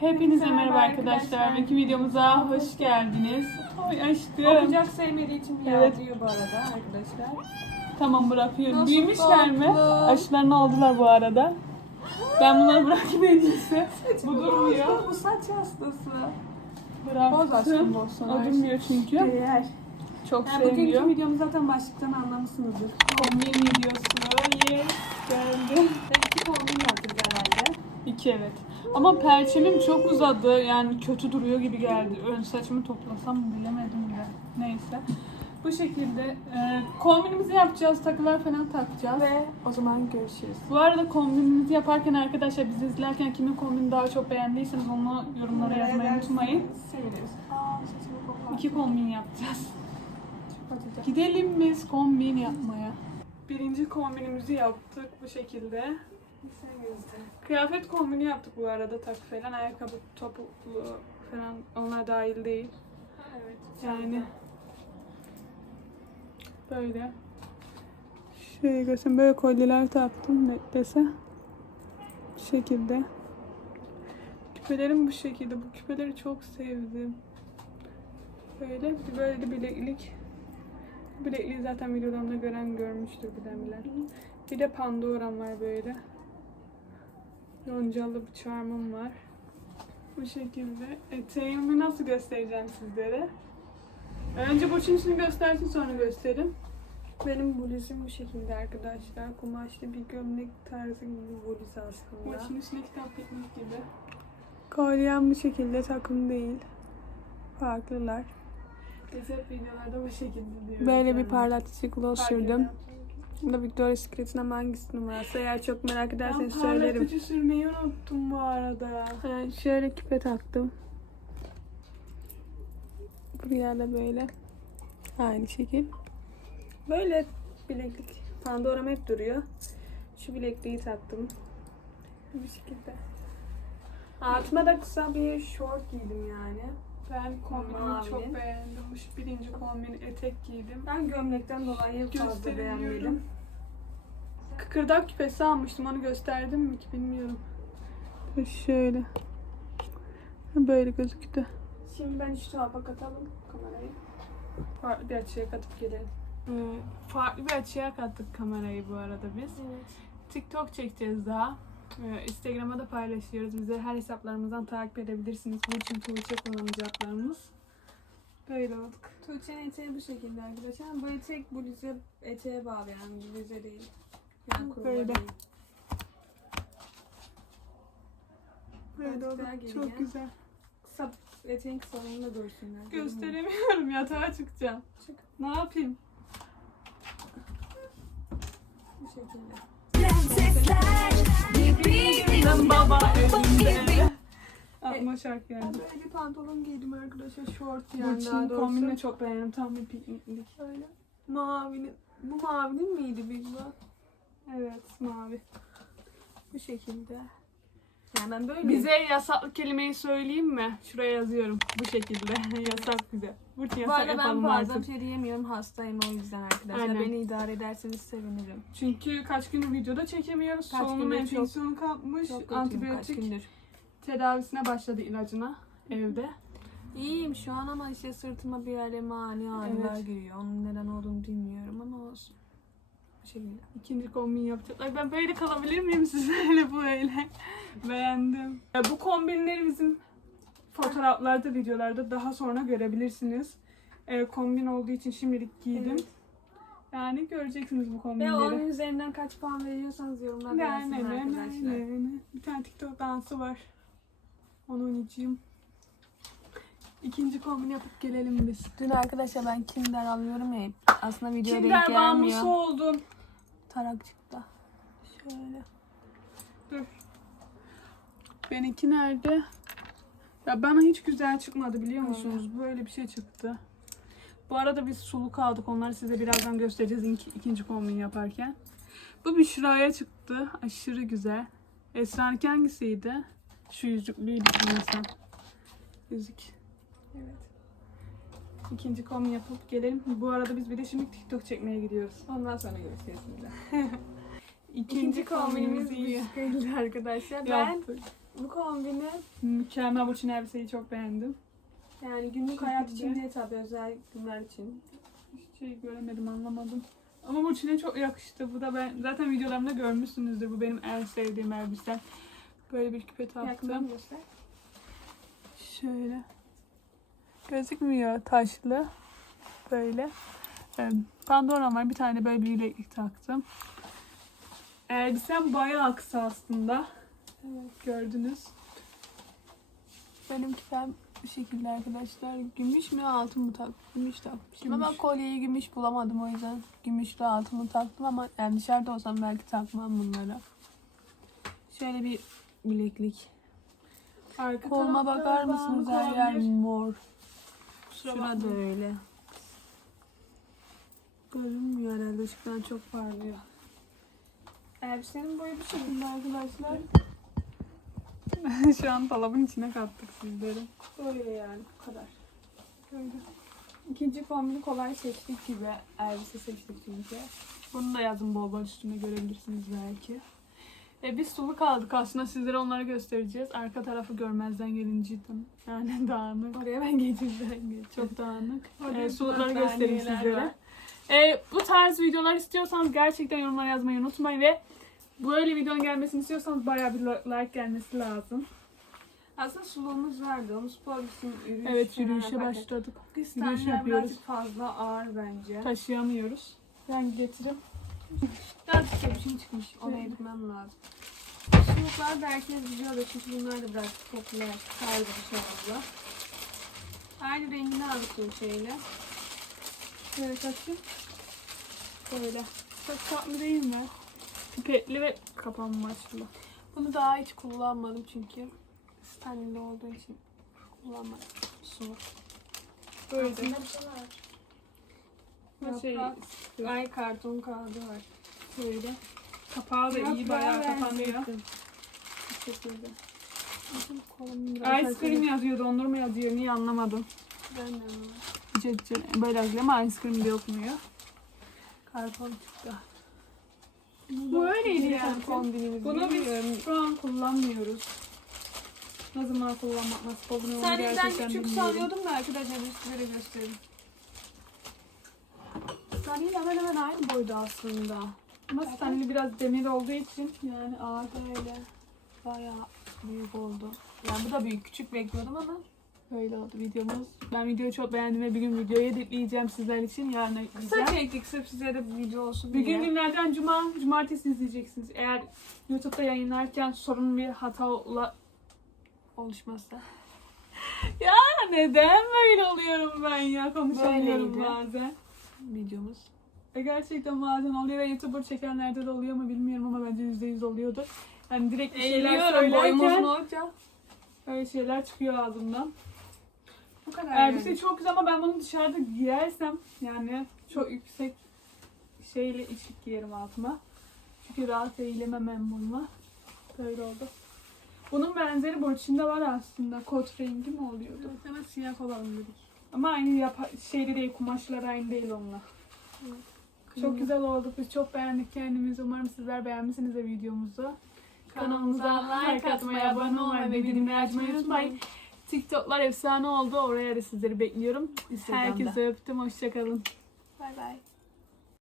Hepinize Merhaba merhaba arkadaşlar. arkadaşlar. Bugünkü videomuza hoş geldiniz. Ay aşkım. Oyuncak sevmediği için Evet. miyavlıyor bu arada arkadaşlar. Tamam bırakıyorum. Nasıl Büyümüşler mi? tatlı. Aşılarını aldılar bu arada. Ben bunları bırakayım en iyisi. Bu durmuyor. Bu saç hastası. Bıraktım. Boz aşkım. O durmuyor çünkü. Değer. Çok Yani bugünkü sevmiyor. videomu zaten başlıktan anlamışsınızdır. Kombin videosu. Yes. Geldi. Ve iki kombin yaptık herhalde. İki evet. Ama perçemim çok uzadı. Yani kötü duruyor gibi geldi. Ön saçımı toplasam mı bilemedim bile. Neyse. Bu şekilde e, kombinimizi yapacağız. Takılar falan takacağız. Ve o zaman görüşürüz. Bu arada kombinimizi yaparken arkadaşlar bizi izlerken kimin kombini daha çok beğendiyseniz onu yorumlara yazmayı unutmayın. Seviniriz. Aa saçımı kokar. İki kombin yapacağız. Gidelim biz kombin yapmaya. Birinci kombinimizi yaptık bu şekilde. Kıyafet kombini yaptık bu arada takı falan. Ayakkabı, topuklu falan onlar dahil değil. Evet. Yani böyle. Şöyle göstereyim. Böyle kolyeler taktım netlese. Bu şekilde. Küpelerim bu şekilde. Bu küpeleri çok sevdim. Böyle bir böyle de bileklik. Bilekliği zaten videolarımda gören görmüştür bilen bilen. Bir de Pandora'm var böyle. Yoncalı bir çarmım var. Bu şekilde. Eteğimi nasıl göstereceğim sizlere? Önce burçun göstersin sonra gösterin. Benim bluzum bu şekilde arkadaşlar. Kumaşlı bir gömlek tarzı gibi bir bluz aslında. Üstüne kitap piknik gibi. Kolyem bu şekilde takım değil. Farklılar. Biz hep videolarda bu şekilde diyoruz. Böyle bir yani. parlatıcı gloss sürdüm. Bu da Victoria's Secret'in ama hangisi numarası? Eğer çok merak Ben ederseniz söylerim. parlatıcı sürmeyi unuttum bu arada. Yani şöyle küpe taktım. Buraya da böyle. Aynı şekil. Böyle bileklik. Pandora'm hep duruyor. Şu bilekliği taktım. Bu şekilde. Altıma da kısa bir short giydim yani. Ben kombinimi Mavi. çok beğendim. Bu birinci kombin etek giydim. Ben gömlekten dolayı fazla beğenmedim. Kıkırdak küpesi almıştım. Onu gösterdim mi ki bilmiyorum. Şöyle. Böyle gözüktü. Şimdi ben şu tarafa katalım kamerayı. Farklı bir açıya katıp gelelim. Ee, farklı bir açıya kattık kamerayı bu arada biz. Evet. TikTok çekeceğiz daha. Ee, Instagram'a da paylaşıyoruz. Bizi her hesaplarımızdan takip edebilirsiniz. Burçin Tuğçe kullanacaklarımız. Böyle olduk. Tuğçe'nin eteği bu şekilde arkadaşlar. Bu etek bluze eteğe bağlı yani bluze değil. Yani Böyle. değil. Böyle geri Çok güzel. Kısa eteğin kısalığını da görsünler. Gösteremiyorum. Yatağa çıkacağım. Çık. Ne yapayım? Bu şekilde. Ben baba evinde. Aklıma şarkı Ben geldi. böyle bir pantolon giydim arkadaşlar. Short yani Burçin daha doğrusu. kombinini çok beğendim. Tam bir pikniklik. Öyle. Mavinin. Bu mavinin miydi Big Bang? Evet mavi. Bu şekilde. Ben böyle. Bize yasaklı kelimeyi söyleyeyim mi? Şuraya yazıyorum. Bu şekilde. Yasak bize. Burçin Bu yasak arada ben yapalım bazen artık. bir şey diyemiyorum. Hastayım o yüzden arkadaşlar. Aynen. Beni idare ederseniz sevinirim. Çünkü kaç gündür videoda çekemiyoruz. Kaç Solunum gündür çok- enfeksiyonu kapmış. Çok kötüyüm kaç Antibiyotik gündür. tedavisine başladı ilacına evde. İyiyim şu an ama işte sırtıma bir yerle mani ağrılar Evet. giriyor. Onun neden olduğunu bilmiyorum ama olsun. Şekilde. İkinci kombin yapacağız. Ay ben böyle kalabilir miyim sizlerle böyle? Beğendim. Bu kombinleri bizim fotoğraflarda, videolarda daha sonra görebilirsiniz. Ee, kombin olduğu için şimdilik giydim. Evet. Yani göreceksiniz bu Ve kombinleri. onun üzerinden kaç puan veriyorsanız yorumlarda yazın arkadaşlar. ne, ne. Bir tane TikTok dansı var. Onu oynayacağım. İkinci kombin yapıp gelelim biz. Dün arkadaşlar ben Kinder alıyorum ya. Aslında denk Kinder gelmiyor. bağımlısı oldum. Tarak çıktı. Şöyle. Dur. Benimki nerede? Ya bana hiç güzel çıkmadı biliyor musunuz? Böyle bir şey çıktı. Bu arada biz suluk aldık. Onları size birazdan göstereceğiz iki- ikinci kombin yaparken. Bu Büşra'ya çıktı. Aşırı güzel. Esra'nınki hangisiydi? Şu yüzüklüydü insan. Yüzük. Evet. İkinci kombin yapıp gelelim. Bu arada biz bir de şimdi TikTok çekmeye gidiyoruz. Ondan sonra görüşürüz. İkinci, kombinimiz iyi. bu arkadaşlar. Ben Yaptık. Bu kombini Mükemmel Burçin elbiseyi çok beğendim. yani günlük hayat için değil tabii özel günler için. Hiç şey göremedim anlamadım. Ama Burçin'e çok yakıştı. Bu da ben zaten videolarımda görmüşsünüzdür. Bu benim en sevdiğim elbisem. Böyle bir küpe taktım. Şöyle. Gözükmüyor taşlı. Böyle. Ee, Pandora var. Bir tane böyle bir bileklik taktım. Elbisem bayağı kısa aslında. Evet. Gördünüz. Benim küpem bu şekilde arkadaşlar. Gümüş mü altın mı tak? Gümüş takmışım. Ama Gümüş. kolyeyi gümüş bulamadım o yüzden. Gümüşlü altını taktım ama yani dışarıda olsam belki takmam bunları. Şöyle bir bileklik. Arka Koluma bakar mısınız? Her yer mor. Kusura Şurada bakmayın. öyle. Görünmüyor herhalde ışıktan çok parlıyor. Elbisenin boyu bu şekilde arkadaşlar. Şu an dolabın içine kattık sizleri. Böyle yani bu kadar. Böyle. İkinci kombini kolay seçtik gibi. Elbise seçtik çünkü. Bunu da yazın bol bol üstüne görebilirsiniz belki. E, biz sulu kaldık aslında sizlere onları göstereceğiz. Arka tarafı görmezden gelin cidden. Yani dağınık. Oraya ben geçirden geç. Çok dağınık. E, sulukları göstereyim sizlere. E, bu tarz videolar istiyorsanız gerçekten yorumlara yazmayı unutmayın ve böyle videonun gelmesini istiyorsanız bayağı bir like gelmesi lazım. Aslında suluğumuz vardı. Onu spor için yürüyüş Evet yürüyüşe başladık. Kız Yürüyüş yapıyoruz. fazla ağır bence. Taşıyamıyoruz. Ben getireyim. Birazcık yapışım çıkmış. Onu eritmem lazım. Suluklar da herkes biliyordu çünkü bunlar da biraz popüler tarzı bir şey oldu. Aynı rengini aldık bu şeyle. Evet açayım. Böyle. Çok tatlı değil mi? Pipetli ve kapanmaçlı. Bunu daha hiç kullanmadım çünkü Stanley'li olduğu için kullanmadım. Suluk. Böyle. Aslında bir şey var. Bu şey. Ay karton kağıdı var. şöyle. Kapağı da iyi bayağı kapanıyor. Bu şekilde. Ice cream yazıyor, dondurma yazıyor. Niye anlamadım. Ben de anlamadım. Böyle yazıyor ama ice cream de okumuyor. Karton çıktı. Bu öyleydi yani. kombinimiz. Bunu Bilmiyorum. biz şu an kullanmıyoruz. Ne zaman kullanmak nasip olur onu Sen ben gerçekten küçük bilmiyorum. sanıyordum da arkadaşlar üstüne göstereyim. Stanley hemen hemen aynı boyda aslında. Ama Stanley biraz demir olduğu için yani ağır. Böyle bayağı büyük oldu. Yani bu da büyük küçük bekliyordum ama Böyle oldu videomuz. Ben videoyu çok beğendim ve bir gün videoyu editleyeceğim sizler için. Yarın kısa ekleyeceğim. çektik sırf size de bir video olsun Bir diye. gün günlerden cuma, cumartesi izleyeceksiniz. Eğer YouTube'da yayınlarken sorun bir hata ola... oluşmazsa. Ya neden böyle oluyorum ben ya? Konuşamıyorum Böyleydi. bazen. Videomuz. E gerçekten bazen oluyor ve YouTuber çekenlerde de oluyor mu bilmiyorum ama bence %100 oluyordur. Yani direkt bir şeyler Eğiliyorum boyum uzun söylerken olunca. öyle şeyler çıkıyor ağzımdan. Bu kadar Elbise yani. çok güzel ama ben bunu dışarıda giyersem yani çok yüksek şeyle içlik giyerim altıma. Çünkü rahat eğilememem bununla. Böyle oldu. Bunun benzeri Burçin'de var aslında. Kot rengi mi oluyordu? Evet, Hemen siyah olalım dedik. Ama aynı yapa şeyde değil, kumaşlar aynı değil onunla. Çok güzel olduk. Biz çok beğendik kendimizi. Umarım sizler beğenmişsinizdir videomuzu. Kanalımıza like atmayı, abone olmayı ve bildirimleri açmayı unutmayın. TikTok'lar efsane oldu. Oraya da sizleri bekliyorum. Herkese öptüm. Hoşçakalın. Bay bay.